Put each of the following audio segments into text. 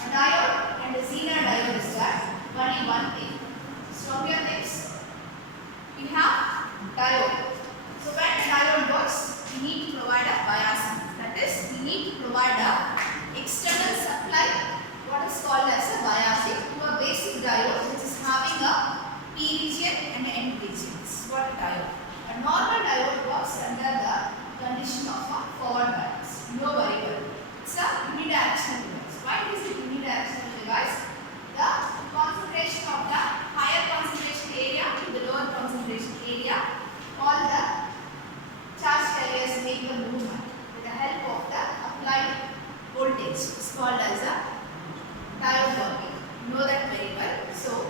A diode and a Zener diode is that only one thing. So here things. We have diode. So when diode works, we need to provide a bias. That is, we need to provide a external supply, what is called as a biasing, to a basic diode which is having a P region and an N region. This is what a diode. A normal diode works under the condition of a forward bias. You know very well. It's a unidirectional device. Why is it unidirectional device? The concentration of the higher concentration area to the lower concentration area, all the charge carriers make the movement with the help of the applied voltage. It's called as a diode working. You know that very well. So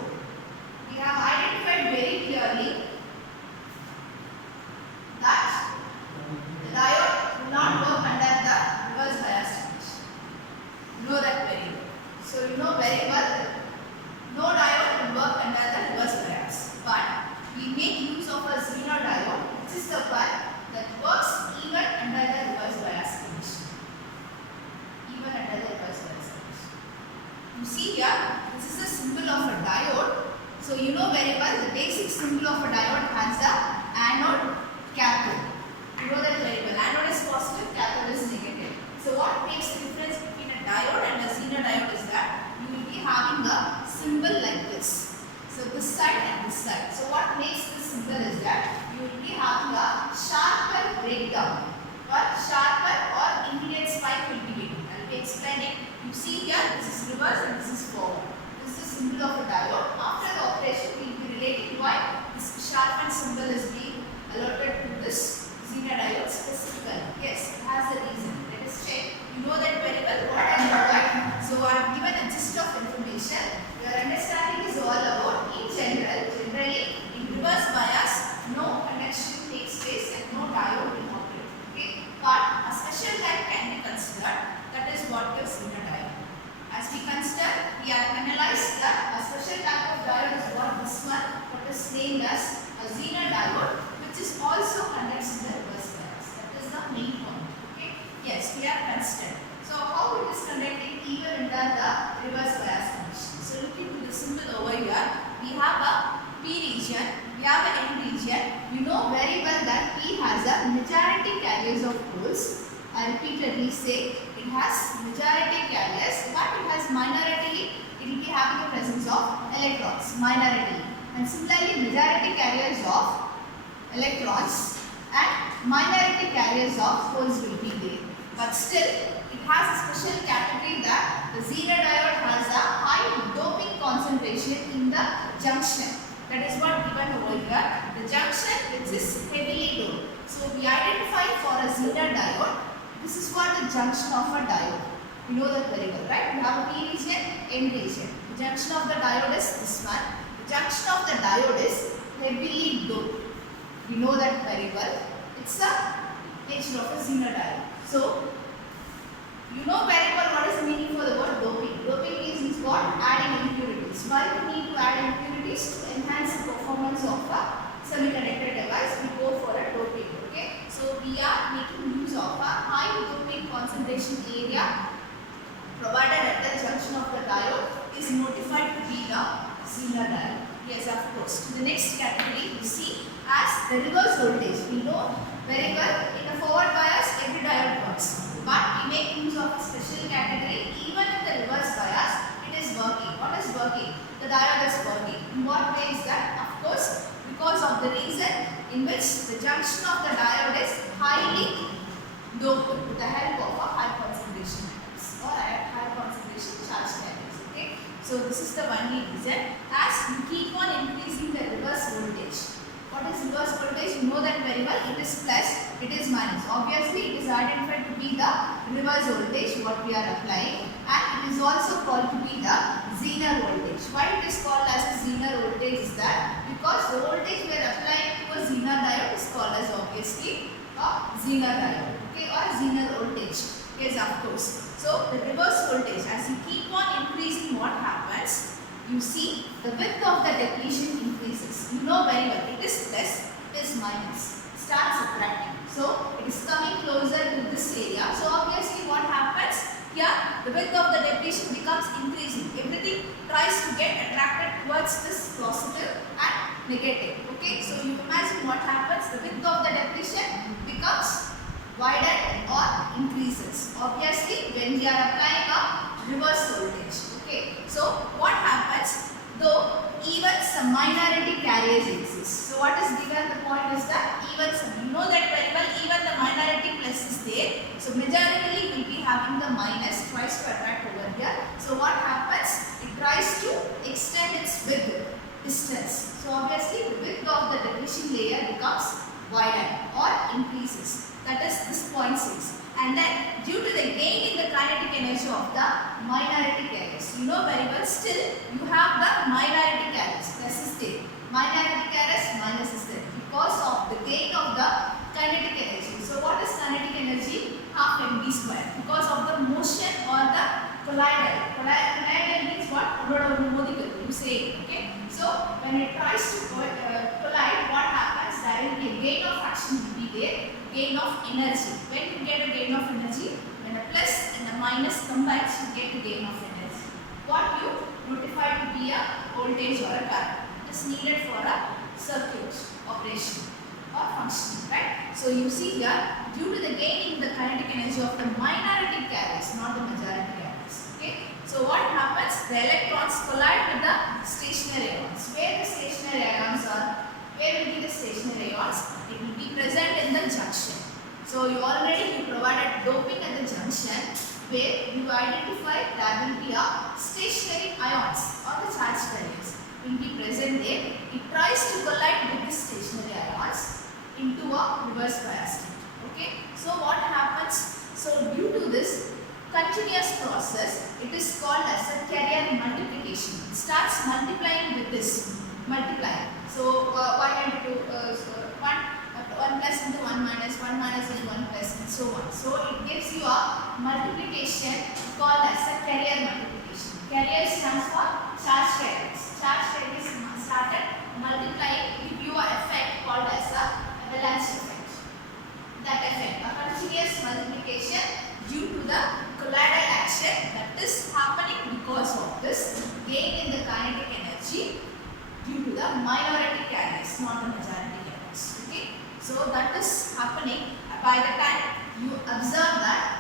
we have identified very clearly that the diode will not work under the reverse bias condition. You know that very well. So you know very well, no diode will work under the reverse bias. But we make use of a Zener diode, which is the one that works even under the reverse bias condition. Even under the reverse bias condition. You see here, this is a symbol of a diode. So you know very well the basic symbol of a diode has the anode, cathode. You know that very well. Anode is positive, cathode is negative. So what makes the difference between a diode and a Zener diode is that you will be having a symbol like this. So this side and this side. So what makes this symbol is that you will be having a sharper breakdown, or sharper or immediate spike will be given. I will be explaining. You see here, this is reverse and this is forward. This is a symbol of a diode. After the operation, we will be relating why this sharpened symbol is being allotted to this Zener diode specifically. Yes, it has a reason. Let us check. You know that very well what I know that. So I have given a gist of information. Your understanding is all about in generally in reverse bias, no conduction takes place and no diode will operate. Okay, but a special type can be considered. That is what gives Zener diode. As we consider, we have analyzed that a special type of diode is what this one, what is named as a Zener diode, which is also conducts in the reverse bias. That is the main point. Okay. Yes, we have considered. So how it is conducting even under the reverse bias condition. So looking to the symbol over here, we have a P region, we have an N region. You know very well that P has a majority carriers of poles. I repeatedly say it has majority carriers, but it has minority, it will be having a presence of electrons, minority. And similarly, majority carriers of electrons and minority carriers of holes will be there. But still, it has a special category that the Zener diode has a high doping concentration in the junction. That is what given over here. The junction which is heavily doped. So we identify for a Zener diode. This is what the junction of a diode. You know that very well, right? We have a P region, N region. The junction of the diode is this one. The junction of the diode is heavily doped. You know that very well. It's the nature of a Zener diode. So you know very well what is the meaning for the word doping. Doping means what? Adding impurities. Why we need to add impurities? To enhance the performance of a semiconductor device, we go for a doping. Okay. So we are making use of a high doping concentration area provided at the junction of the diode is notified to be the Zener diode. Yes, of course. To the next category we see as the reverse voltage. We know very well in a forward bias every diode works. But we make use of a special category. Even in the reverse bias, it is working. What is working? The diode is working. In what way is that? Of course, because of the reason in which the junction of the diode is highly doped with the help of a high concentration metals or high concentration charge carriers. Okay. So this is the only reason. As you keep on increasing the reverse voltage. What is reverse voltage? You know that very well. It is plus, it is minus. Obviously, it is identified to be the reverse voltage what we are applying, and it is also called to be the Zener voltage. Why it is called as a Zener voltage is that because the voltage we are applying to a Zener diode is called as obviously a Zener diode. Okay, or Zener voltage. Yes, of course. So the reverse voltage, as you keep on increasing, what happens? You see the width of the depletion increases. You know very well, it is plus, it is minus. Start subtracting. So it is coming closer to this area. So obviously what happens? here the width of the depletion becomes increasing. Everything tries to get attracted towards this positive and negative. Okay, so you imagine what happens. The width of the depletion becomes wider or increases. Obviously, when we are applying a reverse voltage. Okay, so what happens? Though even some minority carriers exist. So what is given? The point is that even some. You know that very well. Even the minority plus is there. So majority will be having the minus, tries to attract over here. So what happens? It tries to extend its width, distance. So obviously the width of the depletion layer becomes wider or increases. That is this 0.6. And then due to the gain in the kinetic energy of the minority carriers, you know very well, still you have the minority carriers, plus is there. Minority carriers, minus is there because of the gain of the kinetic energy. So what is kinetic energy? Half mv square, because of the motion or the collider. Collider means what? You say, okay. So when it tries to collide, what happens? There will be a gain of action will be there, gain of energy. When you get a gain of energy, when a plus and a minus combines, you get a gain of energy. What you notify to be a voltage or a current. It is needed for a circuit operation or functioning, right? So you see here, due to the gain in the kinetic energy of the minority carriers, not the majority carriers. Okay. So what happens? The electrons collide with the stationary ions. Where the stationary ions are? Where will be the stationary ions? It will be present in the junction. So you provided doping at the junction where you identify there will be a stationary ions or the charge carriers will be present there. It tries to collide with the stationary ions into a reverse bias state. Okay. So what happens? So due to this continuous process, it is called as a carrier multiplication. It starts multiplying with this, multiplying. So 1 into 1 plus into 1 minus, 1 minus into 1 plus, and so on. So it gives you a multiplication called as a carrier multiplication. Carrier stands for charge carriers. Charge carriers started multiplying, give you an effect called as a avalanche effect. That effect, a continuous multiplication due to the collider action that is happening because of this gain in the kinetic energy due to the minority carriers, not the majority carriers. Okay, so that is happening. By the time you observe that